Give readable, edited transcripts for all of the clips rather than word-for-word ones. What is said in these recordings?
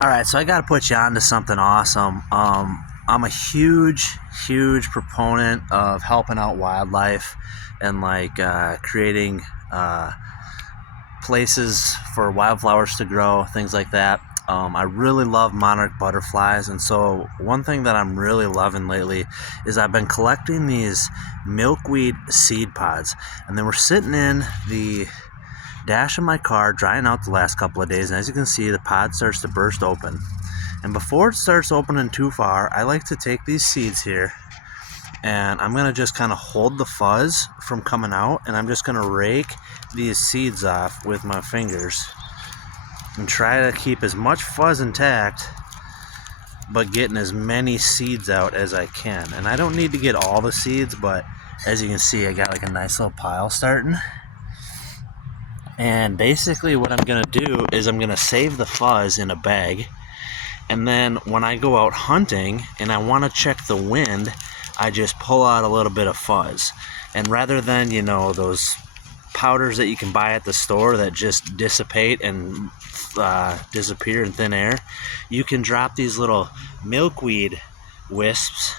All right, so I got to put you on to something awesome. I'm a huge proponent of helping out wildlife and creating places for wildflowers to grow, things like that. I really love monarch butterflies, and so one thing that I'm really loving lately is I've been collecting these milkweed seed pods, and they were sitting in the dash of my car drying out the last couple of days, and as you can see, the pod starts to burst open. And before it starts opening too far, I like to take these seeds here and I'm gonna just kind of hold the fuzz from coming out, and I'm just gonna rake these seeds off with my fingers and try to keep as much fuzz intact but getting as many seeds out as I can. And I don't need to get all the seeds, but as you can see, I got like a nice little pile starting. And basically what I'm gonna do is I'm gonna save the fuzz in a bag, and then when I go out hunting and I want to check the wind, I just pull out a little bit of fuzz. And rather than, those powders that you can buy at the store that just dissipate and disappear in thin air, you can drop these little milkweed wisps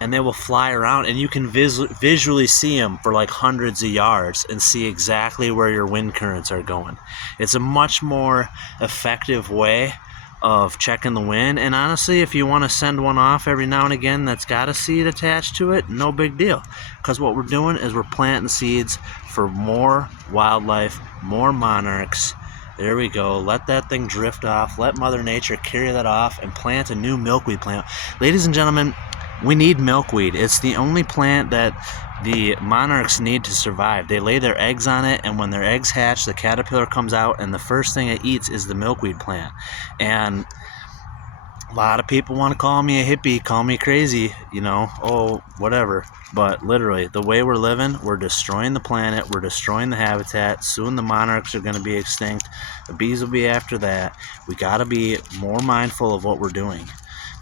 and they will fly around, and you can visually see them for like hundreds of yards and see exactly where your wind currents are going. It's a much more effective way of checking the wind, and honestly, if you want to send one off every now and again that's got a seed attached to it, no big deal, because what we're doing is we're planting seeds for more wildlife, more monarchs. There we go. Let that thing drift off, let Mother Nature carry that off, and plant a new milkweed plant. Ladies and gentlemen, we need milkweed. It's the only plant that the monarchs need to survive. They lay their eggs on it, and when their eggs hatch, the caterpillar comes out, and the first thing it eats is the milkweed plant. And a lot of people want to call me a hippie, call me crazy, whatever. But literally, the way we're living, we're destroying the planet, we're destroying the habitat. Soon the monarchs are going to be extinct. The bees will be after that. We got to be more mindful of what we're doing.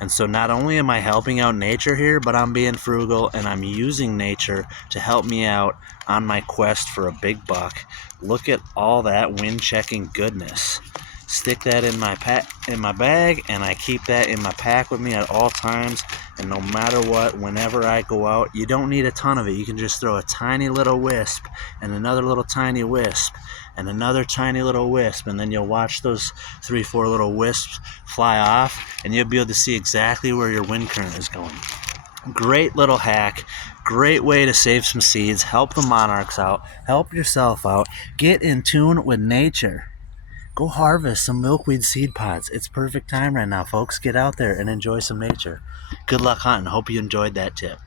And so not only am I helping out nature here, but I'm being frugal and I'm using nature to help me out on my quest for a big buck. Look at all that wind checking goodness. Stick that in my bag, and I keep that in my pack with me at all times. And no matter what, whenever I go out, you don't need a ton of it. You can just throw a tiny little wisp and another little tiny wisp and another tiny little wisp, and then you'll watch those 3-4 little wisps fly off, and you'll be able to see exactly where your wind current is going. Great little hack, great way to save some seeds, help the monarchs out, help yourself out, get in tune with nature. Go harvest some milkweed seed pods. It's perfect time right now, folks. Get out there and enjoy some nature. Good luck hunting. Hope you enjoyed that tip.